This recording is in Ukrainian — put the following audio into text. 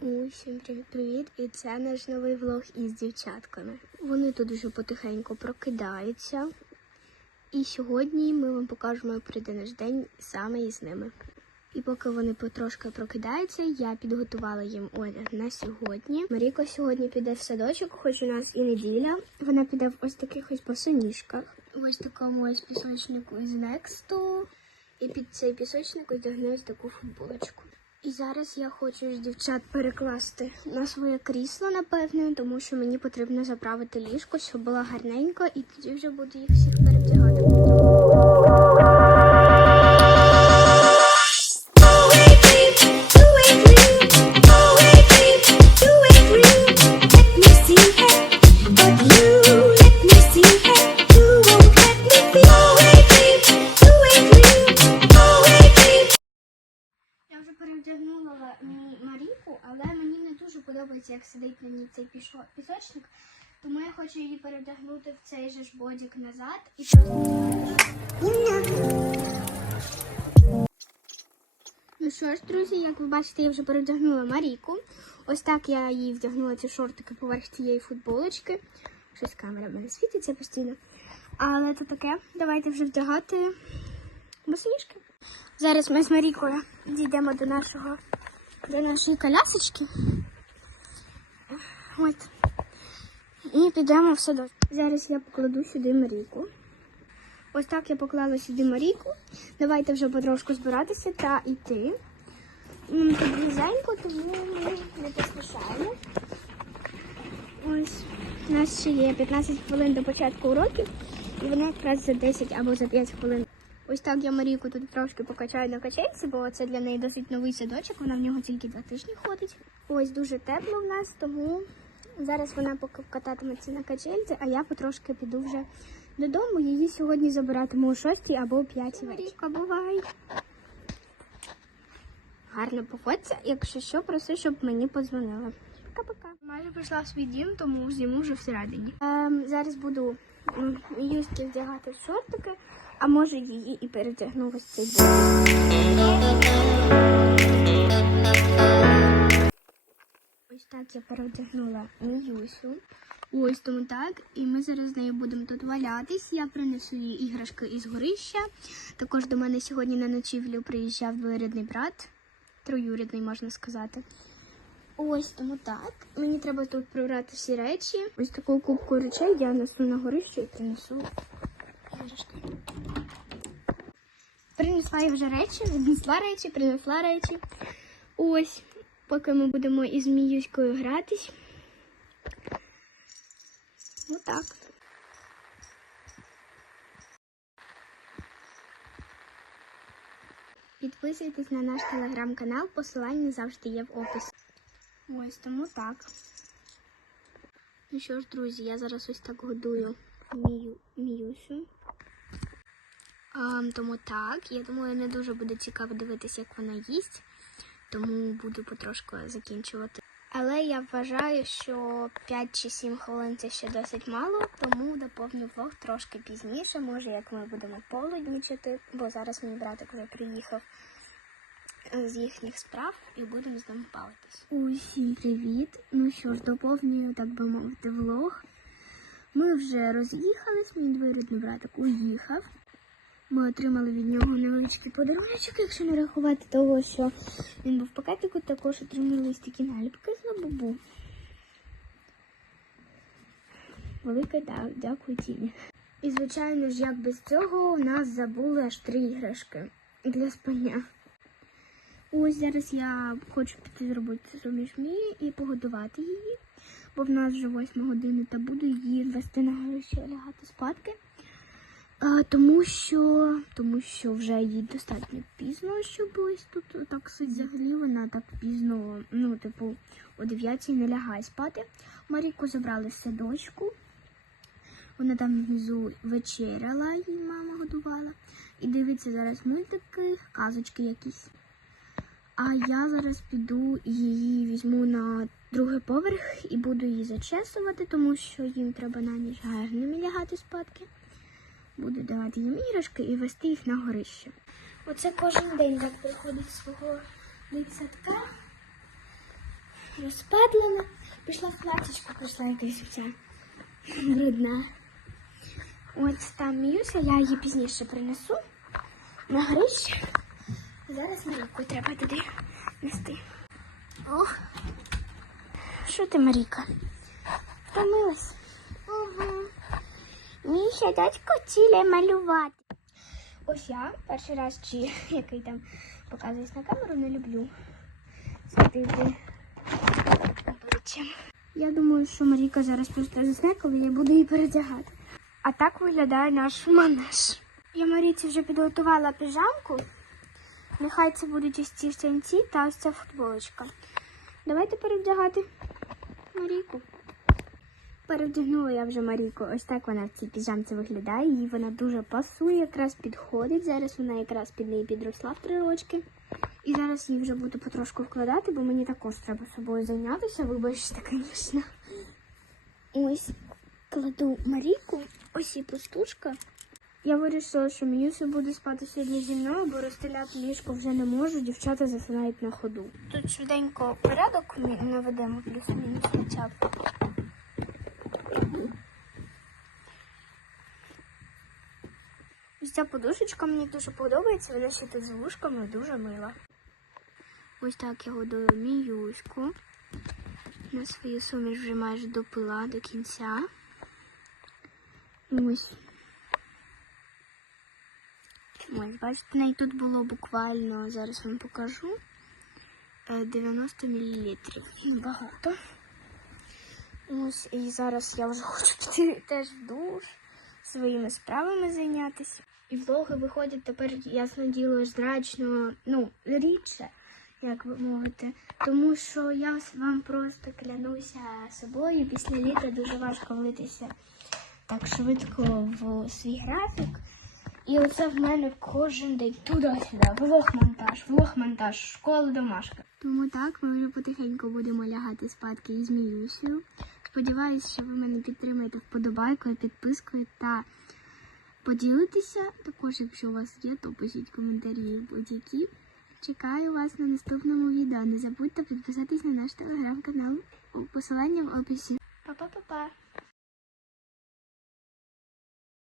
Усім привіт-привіт! І це наш новий влог із дівчатками. Вони тут вже потихеньку прокидаються. І сьогодні ми вам покажемо, як прийде наш день саме із ними. І поки вони потрошки прокидаються, я підготувала їм одяг на сьогодні. Маріко сьогодні піде в садочок, хоч у нас і неділя. Вона піде в ось таких ось босоніжках. Ось такому ось пісочнику із Нексту. І під цей пісочник одягне ось таку футболочку. І зараз я хочу з дівчат перекласти на своє крісло, напевне, тому що мені потрібно заправити ліжко, щоб було гарненько, і тоді вже буду їх всіх перевдягати. Подобається, як сидить на ній цей пісочник. Тому я хочу її перевдягнути в цей же ж бодік назад і Ну що ж, друзі, як ви бачите, я вже перевдягнула Маріку. Ось так я їй вдягнула ці шортики поверх цієї футболочки. Щось камера в мене світиться постійно. Але то таке. Давайте вже вдягати босоніжки. Зараз ми з Марікою дійдемо до нашого до нашої колясочки. От. І підемо в садок. Зараз я покладу сюди Марійку. Ось так я поклала сюди Марійку. Давайте вже потрошку збиратися та йти. М, Тут близенько, тому ми не поспішаємо. Ось у нас ще є 15 хвилин до початку уроків, і вони якраз за 10 або за 5 хвилин. Ось так я Марійку тут трошки покачаю на качельці, бо це для неї досить новий садочок, вона в нього тільки два тижні ходить. Ось дуже тепло в нас, тому зараз вона поки кататиметься на качельці, а я потрошки піду вже додому. Її сьогодні забиратиму о 6 або о 5 вечора. бувай! Гарно поводься, якщо що, проси, щоб мені подзвонила. Пока-пока. Майже прийшла в свій дім, тому зніму вже всередині. Ем, зараз буду м, Юськи вдягати в шортики, а може її і перетягну ось цей бок. Ось так я перевдягнула Міюсю. Ось тому так. І ми зараз з нею будемо тут валятись. Я принесу їй іграшки із горища. Також до мене сьогодні на ночівлю приїжджав двоюрідний брат, троюрідний, можна сказати. Ось тому так. Мені треба тут прибрати всі речі. Ось таку кубку речей я несу на горище і принесу іграшки. Принесла я вже речі, віднесла речі, принесла речі. Ось, поки ми будемо із Міюською гратись. Отак. Підписуйтесь на наш телеграм-канал, посилання завжди є в описі. Ось тому так. Ну що ж, друзі, я зараз ось так годую Мію, Міюсю. А, тому так, я думаю, не дуже буде цікаво дивитися, як вона їсть, тому буду потрошку закінчувати. Але я вважаю, що 5 чи 7 хвилин це ще досить мало, тому доповню влог трошки пізніше, може як ми будемо полуднічати, бо зараз мій братик вже приїхав з їхніх справ і будемо з ним бавитись. Усім привіт! Ну що ж, доповнюю, так би мовити, влог. Ми вже роз'їхались, мій двоюрідний братик уїхав. Ми отримали від нього невеличкий подарунок, якщо не рахувати того, що він був в пакетику, також отримали ось такі наліпки з лабубу. Велике да, дякую Тіні. І, звичайно ж, як без цього, у нас забули аж три іграшки для спання. Ось зараз я хочу піти зробити суміш Мії і погодувати її, бо в нас вже 8 години та буду її вести на горище лягати спадки. Тому що тому що вже їй достатньо пізно, щоб ось тут так. Взагалі вона так пізно, ну, типу, о 9 не лягає спати. Маріку забрали садочку. Вона там внизу вечеряла, її мама годувала. І дивиться зараз мультики, казочки якісь. А я зараз піду і її візьму на другий поверх і буду її зачесувати, тому що їм треба на ніч гарними лягати спадки. Буду давати їм іграшки і вести їх на горище. Оце кожен день так приходить з свого дитсадка. розпадлена. Пішла в платічку, прийшла якась вся брудна. Ось там Міюся, я її пізніше принесу на горищ. Зараз Марійку треба туди нести. Ох. Що ти, Марійка? Втомилась? Міша, дочку ціле малювати. Ось я перший раз, чи який там показуюсь на камеру, не люблю світити обличчям. Я думаю, що Марійка зараз просто засне, коли я буду її передягати. А так виглядає наш манеж. Я Марійці вже підготувала піжамку. Нехай це будуть ось ці штанці та ось ця футболочка. Давайте перевдягати Марійку. Перевдягнула я вже Марійку. Ось так вона в цій піжамці виглядає. Їй вона дуже пасує, якраз підходить. Зараз вона якраз під неї підросла в три рочки. І зараз її вже буду потрошку вкладати, бо мені також треба собою зайнятися. Вибачте, звісно. Ось кладу Марійку, ось і пустушка. Я вирішила, що Міюся буде спати сьогодні зі мною, бо розстріляти ліжко вже не можу, дівчата засинають на ходу. Тут швиденько порядок наведемо плюс-мінус хоча б. Ось ця подушечка мені дуже подобається, вона ще тут з вушками дуже мила. Ось так я годую Міюську. На свою суміш вже майже допила до кінця. Ось. Ось, бачите, неї тут було буквально, зараз вам покажу, е, 90 мл. Багато. Ось, і зараз я вже хочу піти теж в душ, своїми справами зайнятися. І влоги виходять тепер, ясно діло, значно, ну, рідше, як ви мовите. Тому що я вам просто клянуся собою, після літа дуже важко влитися так швидко в свій графік. І оце в мене кожен день туди-сюди, влог-монтаж, влог-монтаж, школа, домашка. Тому так, ми вже потихеньку будемо лягати спадки із Міюсею. Сподіваюсь, що ви мене підтримаєте вподобайкою, підпискою та поділитеся. Також, якщо у вас є, то пишіть коментарі будь-які. Чекаю вас на наступному відео. Не забудьте підписатись на наш телеграм-канал. Посилання в описі. Па-па-па-па!